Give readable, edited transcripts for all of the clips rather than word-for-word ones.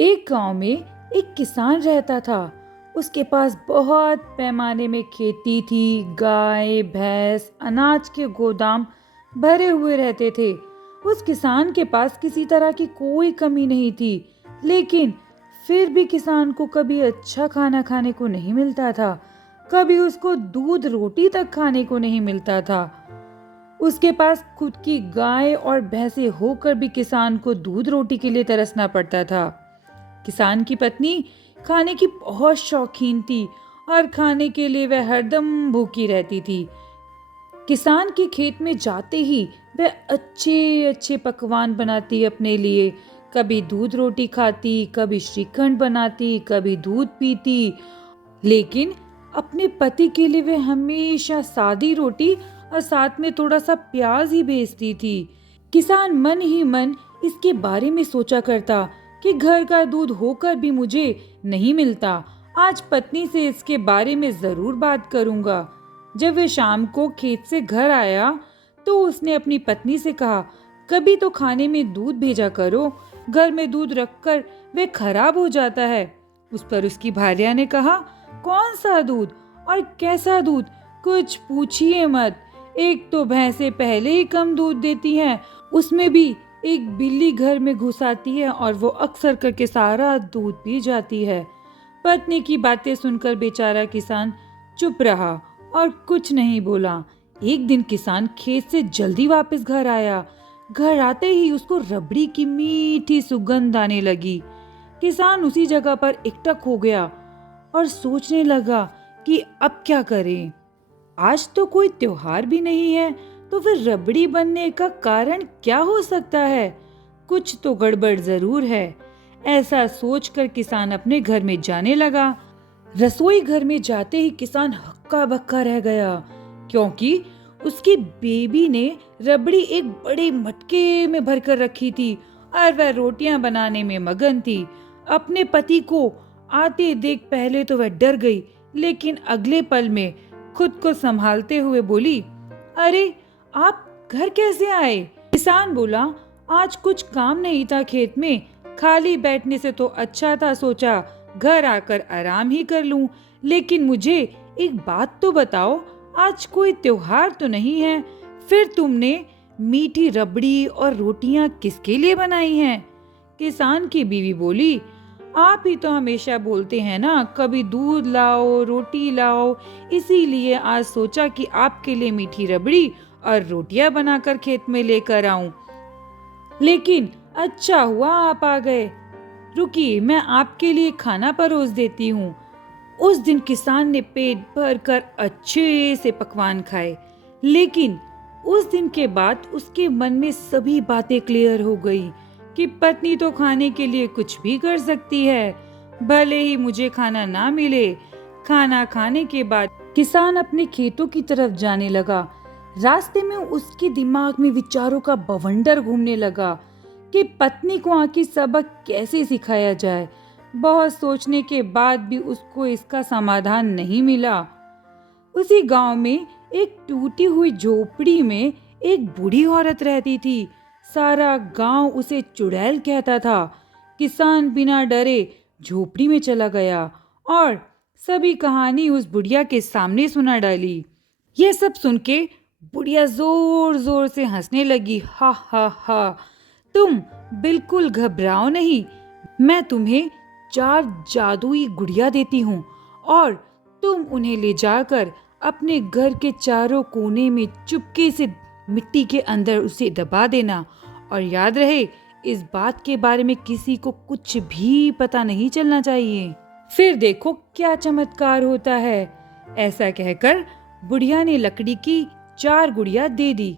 एक गांव में एक किसान रहता था। उसके पास बहुत पैमाने में खेती थी। गाय भैंस अनाज के गोदाम भरे हुए रहते थे। उस किसान के पास किसी तरह की कोई कमी नहीं थी, लेकिन फिर भी किसान को कभी अच्छा खाना खाने को नहीं मिलता था। कभी उसको दूध रोटी तक खाने को नहीं मिलता था। उसके पास खुद की गाय और भैंसे होकर भी किसान को दूध रोटी के लिए तरसना पड़ता था। किसान की पत्नी खाने की बहुत शौकीन थी और खाने के लिए वह हरदम भूखी रहती थी। किसान के खेत में जाते ही वह अच्छे अच्छे पकवान बनाती अपने लिए। कभी दूध रोटी खाती, कभी श्रीखंड बनाती, कभी दूध पीती, लेकिन अपने पति के लिए वह हमेशा सादी रोटी और साथ में थोड़ा सा प्याज ही भेजती थी। किसान मन ही मन इसके बारे में सोचा करता कि घर का दूध होकर भी मुझे नहीं मिलता। आज पत्नी से इसके बारे में जरूर बात करूंगा। जब वह शाम को खेत से घर आया तो उसने अपनी पत्नी से कहा, कभी तो खाने में दूध भेजा करो, घर में दूध रखकर वह खराब हो जाता है। उस पर उसकी भार्या ने कहा, कौन सा दूध और कैसा दूध, कुछ पूछिए मत। एक तो भैंसे पहले ही कम दूध देती हैं, उसमें भी एक बिल्ली घर में घुस आती है और वो अक्सर करके सारा दूध पी जाती है। पत्नी की बातें सुनकर बेचारा किसान चुप रहा और कुछ नहीं बोला। एक दिन किसान खेत से जल्दी वापस घर आया। घर आते ही उसको रबड़ी की मीठी सुगंध आने लगी। किसान उसी जगह पर एकटक हो गया और सोचने लगा कि अब क्या करें। आज तो कोई त्योहार भी नहीं है, तो फिर रबड़ी बनने का कारण क्या हो सकता है? कुछ तो गड़बड़ जरूर है। ऐसा सोचकर किसान अपने घर में जाने लगा। रसोई घर में जाते ही किसान हक्का बक्का रह गया, क्योंकि उसकी बेबी ने रबड़ी एक बड़े मटके में भरकर रखी थी और वह रोटियां बनाने में मगन थी। अपने पति को आते देख पहले तो वह डर गई, लेकिन अगले पल में खुद को संभालते हुए बोली, अरे आप घर कैसे आए? किसान बोला, आज कुछ काम नहीं था खेत में, खाली बैठने से तो अच्छा था, सोचा घर आकर आराम ही कर लूं। लेकिन मुझे एक बात तो बताओ, आज कोई त्योहार तो नहीं है, फिर तुमने मीठी रबड़ी और रोटियां किसके लिए बनाई हैं? किसान की बीवी बोली, आप ही तो हमेशा बोलते हैं ना, कभी दूध लाओ रोटी लाओ, इसीलिए आज सोचा कि आपके लिए मीठी रबड़ी और रोटियां बनाकर खेत में लेकर आऊं। लेकिन अच्छा हुआ आप आ गए, रुकिए मैं आपके लिए खाना परोस देती हूँ। उस दिन किसान ने पेट भर कर अच्छे से पकवान खाए, लेकिन उस दिन के बाद उसके मन में सभी बातें क्लियर हो गई कि पत्नी तो खाने के लिए कुछ भी कर सकती है, भले ही मुझे खाना ना मिले। खाना खाने के बाद किसान अपने खेतों की तरफ जाने लगा। रास्ते में उसके दिमाग में विचारों का बवंडर घूमने लगा कि पत्नी को आखिर सबक कैसे सिखाया जाए। बहुत सोचने के बाद भी उसको इसका समाधान नहीं मिला। उसी गांव में एक टूटी हुई झोपड़ी में एक बूढ़ी औरत रहती थी। सारा गांव उसे चुड़ैल कहता था। किसान बिना डरे झोपड़ी में चला गया और सभी कहानी उस बुढ़िया के सामने सुना डाली। यह सब सुन के बुढ़िया जोर जोर से हंसने लगी। हा हा हा, तुम बिल्कुल घबराओ नहीं, मैं तुम्हें 4 जादुई गुड़िया देती हूँ और तुम उन्हें ले जाकर अपने घर के चारों कोने में चुपके से मिट्टी के अंदर उसे दबा देना, और याद रहे इस बात के बारे में किसी को कुछ भी पता नहीं चलना चाहिए। फिर देखो क्या चमत्कार होता है। ऐसा कहकर बुढ़िया ने लकड़ी की 4 गुड़िया दे दी।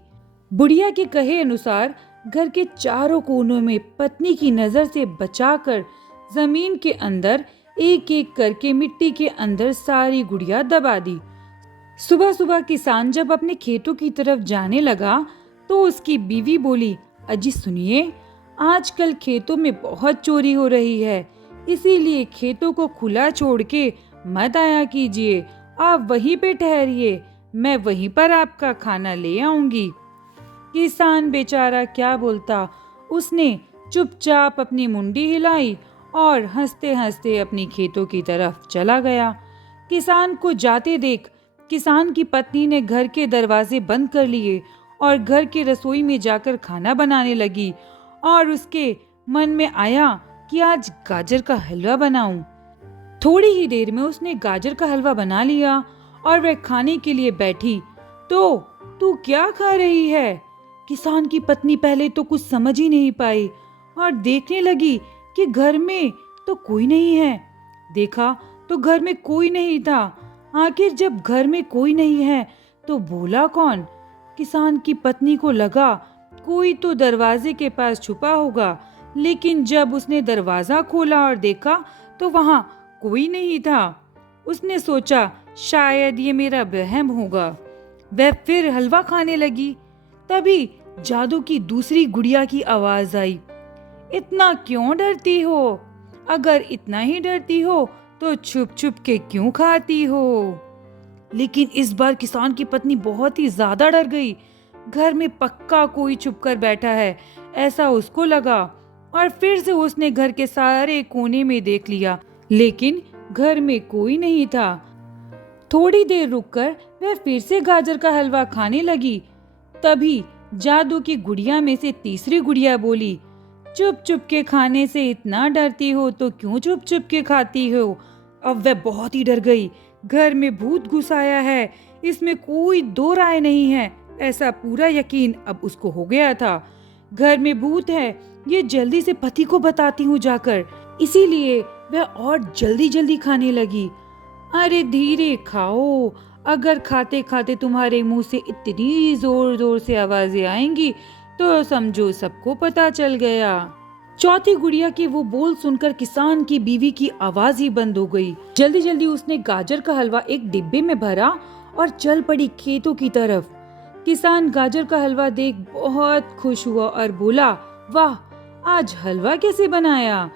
बुढ़िया के कहे अनुसार घर के चारों कोनों में पत्नी की नजर से बचाकर जमीन के अंदर एक एक करके मिट्टी के अंदर सारी गुड़िया दबा दी। सुबह सुबह किसान जब अपने खेतों की तरफ जाने लगा तो उसकी बीवी बोली, अजी सुनिए, आजकल खेतों में बहुत चोरी हो रही है, इसीलिए खेतों को खुला छोड़ के मत आया कीजिए, आप वहीं पे ठहरिए, मैं वहीं पर आपका खाना ले आऊंगी। किसान बेचारा क्या बोलता, उसने चुपचाप अपनी मुंडी हिलाई और हंसते हंसते अपनी खेतों की तरफ चला गया। किसान को जाते देख किसान की पत्नी ने घर के दरवाजे बंद कर लिए और घर की रसोई में जाकर खाना बनाने लगी। और उसके मन में आया कि आज गाजर का हलवा बनाऊं। थोड़ी ही देर में उसने गाजर का हलवा बना लिया और वह खाने के लिए बैठी। तो तू क्या खा रही है? किसान की पत्नी पहले तो कुछ समझ ही नहीं पाई और देखने लगी कि घर में तो कोई नहीं है। देखा तो घर में कोई नहीं था। आखिर जब घर में कोई नहीं है तो बोला कौन? किसान की पत्नी को लगा कोई तो दरवाजे के पास छुपा होगा, लेकिन जब उसने दरवाजा खोला और देखा तो वहां कोई नहीं था। उसने सोचा शायद ये मेरा वहम होगा। वह फिर हलवा खाने लगी। तभी जादू की दूसरी गुड़िया की आवाज आई, इतना क्यों डरती हो? अगर इतना ही डरती हो तो छुप छुप के क्यों खाती हो? लेकिन इस बार किसान की पत्नी बहुत ही ज्यादा डर गई। घर में पक्का कोई छुप कर बैठा है, ऐसा उसको लगा। और फिर से उसने घर के सारे कोने में देख लिया, लेकिन घर में कोई नहीं था। थोड़ी देर रुककर वह फिर से गाजर का हलवा खाने लगी। तभी जादू की गुड़िया में से तीसरी गुड़िया बोली, चुप चुप के खाने से इतना डरती हो तो क्यों चुप चुप के खाती हो? अब वह बहुत ही डर गई। घर में भूत घुस आया है, इसमें कोई दो राय नहीं है, ऐसा पूरा यकीन अब उसको हो गया था। घर में भूत है, ये जल्दी से पति को बताती हूँ जाकर। इसीलिए वह और जल्दी जल्दी खाने लगी। अरे धीरे खाओ, अगर खाते खाते तुम्हारे मुंह से इतनी जोर जोर से आवाजें आएंगी तो समझो सबको पता चल गया। चौथी गुड़िया के वो बोल सुनकर किसान की बीवी की आवाज ही बंद हो गई। जल्दी जल्दी उसने गाजर का हलवा एक डिब्बे में भरा और चल पड़ी खेतों की तरफ। किसान गाजर का हलवा देख बहुत खुश हुआ और बोला, वाह, आज हलवा कैसे बनाया?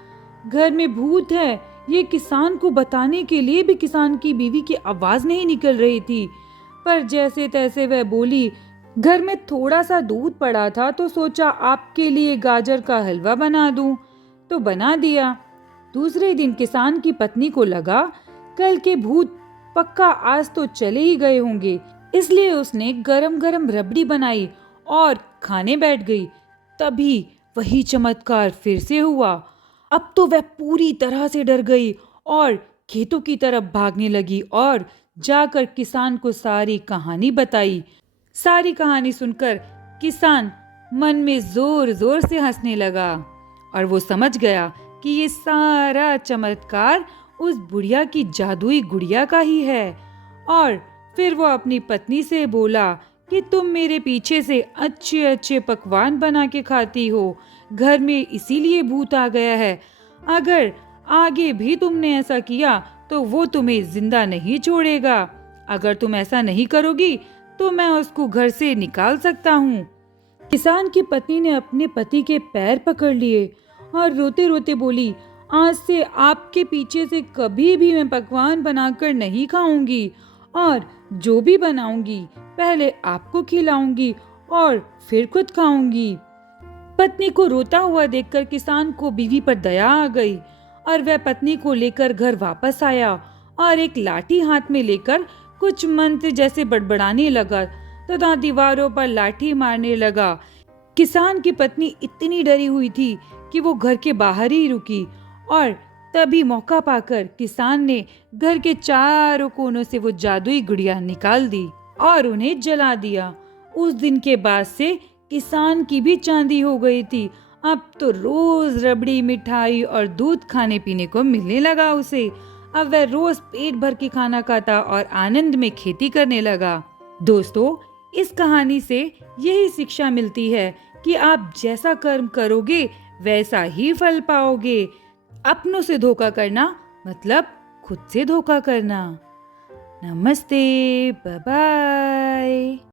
घर में भूत है, ये किसान को बताने के लिए भी किसान की बीवी की आवाज नहीं निकल रही थी। पर जैसे तैसे वह बोली, घर में थोड़ा सा दूध पड़ा था तो सोचा आपके लिए गाजर का हलवा बना दूं, तो बना दिया। दूसरे दिन किसान की पत्नी को लगा कल के भूत पक्का आज तो चले ही गए होंगे, इसलिए उसने गरम गरम रबड़ी बनाई और खाने बैठ गई। तभी वही चमत्कार फिर से हुआ। अब तो वह पूरी तरह से डर गई और खेतों की तरफ भागने लगी और जाकर किसान को सारी कहानी बताई। सारी कहानी सुनकर किसान मन में जोर जोर से हंसने लगा और वो समझ गया कि ये सारा चमत्कार उस बुढ़िया की जादुई गुड़िया का ही है। और फिर वो अपनी पत्नी से बोला कि तुम मेरे पीछे से अच्छे अच्छे पकवान बना के खाती हो, घर में इसीलिए भूत आ गया है। अगर आगे भी तुमने ऐसा किया तो वो तुम्हें जिंदा नहीं छोड़ेगा। अगर तुम ऐसा नहीं करोगी तो मैं उसको घर से निकाल सकता हूँ। किसान की पत्नी ने अपने पति के पैर पकड़ लिए और रोते रोते बोली, आज से आपके पीछे से कभी भी मैं पकवान बनाकर नहीं खाऊंगी और जो भी बनाऊंगी पहले आपको खिलाऊंगी और फिर खुद खाऊंगी। पत्नी को रोता हुआ देखकर किसान को बीवी पर दया आ गई और वह पत्नी को लेकर घर वापस आया और एक लाठी हाथ में लेकर कुछ मंत्र जैसे बड़बड़ाने लगा तथा दीवारों पर लाठी मारने लगा। किसान की पत्नी इतनी डरी हुई थी कि वो घर के बाहर ही रुकी और तभी मौका पाकर किसान ने घर के चारों कोनों से वो जादुई गुड़िया निकाल दी और उन्हें जला दिया। उस दिन के बाद से किसान की भी चांदी हो गई थी। अब तो रोज रबड़ी, मिठाई और दूध खाने पीने को मिलने लगा उसे। अब वह रोज पेट भर के खाना खाता और आनंद में खेती करने लगा। दोस्तों, इस कहानी से यही शिक्षा मिलती है कि आप जैसा कर्म करोगे वैसा ही फल पाओगे। अपनों से धोखा करना मतलब खुद से धोखा करना। नमस्ते, बाय बाय।